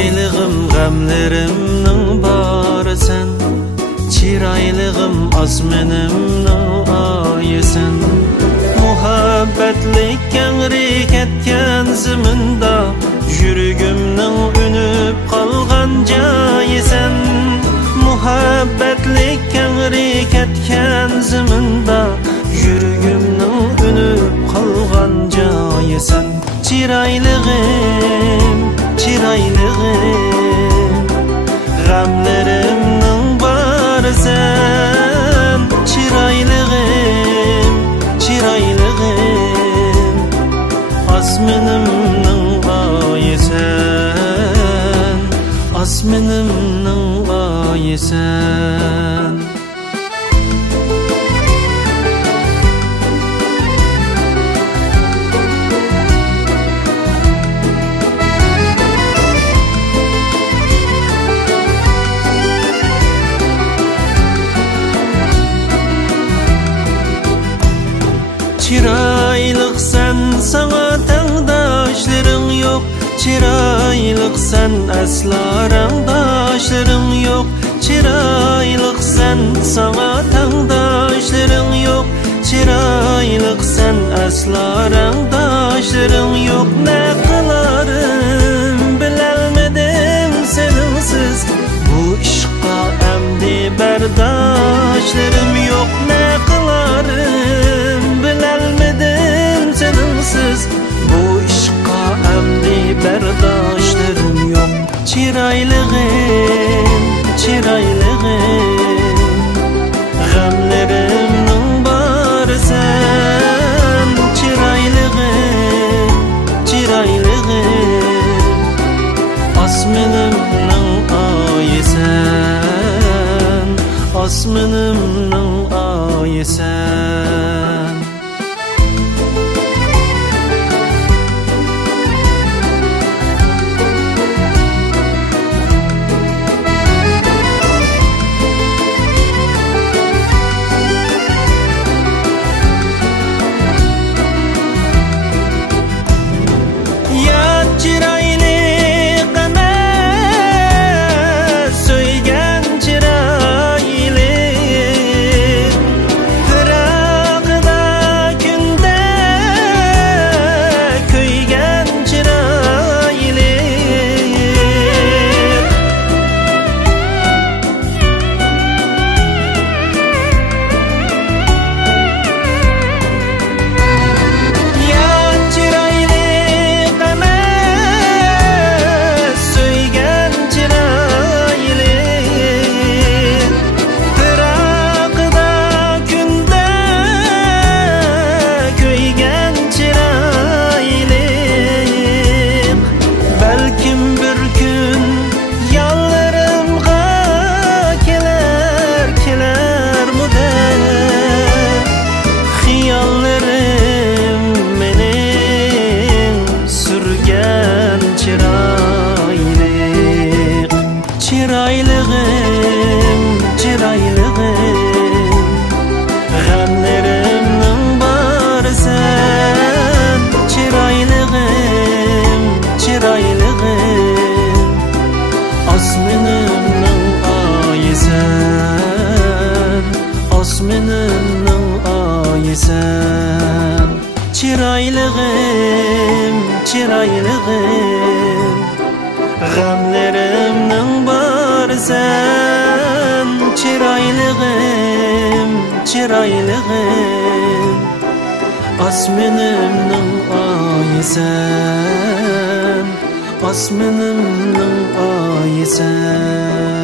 Çiraylığım gamlerimning bari sen, çiraylığım osmonimning oyi sen. Muhabbatlik kengri ketgan ziminda, yuragimning unib qolgan joyi sen. Muhabbatlik kengri ketgan ziminda, yuragimning unib qolgan joyi sen. Çiraylığım, çiraylığım, gamlerimning bari sen, çiraylığım, çiraylığım, osmonimning oyi sen, osmonimning oyi sen. Çiraylık sen, sana tengdaşların yok. Çiraylık sen, asla rangdaşların yok. Çiraylık sen, sana tengdaşların yok. Çiraylık sen, asla rangdaşların yok. Ne kılarım bilelmedim seninsiz, bu işqa emdi berdaşlarım yok. Ne kılarım bilelmedim seninsiz, bu işqa emdi berdaşlarım yok. Çiraylığım, çiraylığım, gamlerimning bari sen, çiraylığım, çiraylığım, osmonimning oyi sen, osmonimning oyi sen. Çiraylığım, çiraylığım, gamlerimning bari sen, çiraylığım, çiraylığım, osmonimning oyi sen, osmonimning oyi sen. Çiraylığım, çiraylığım, gamlerimning bari sen, çiraylığım, çiraylığım, osmonimning oyi sen, osmonimning oyi sen.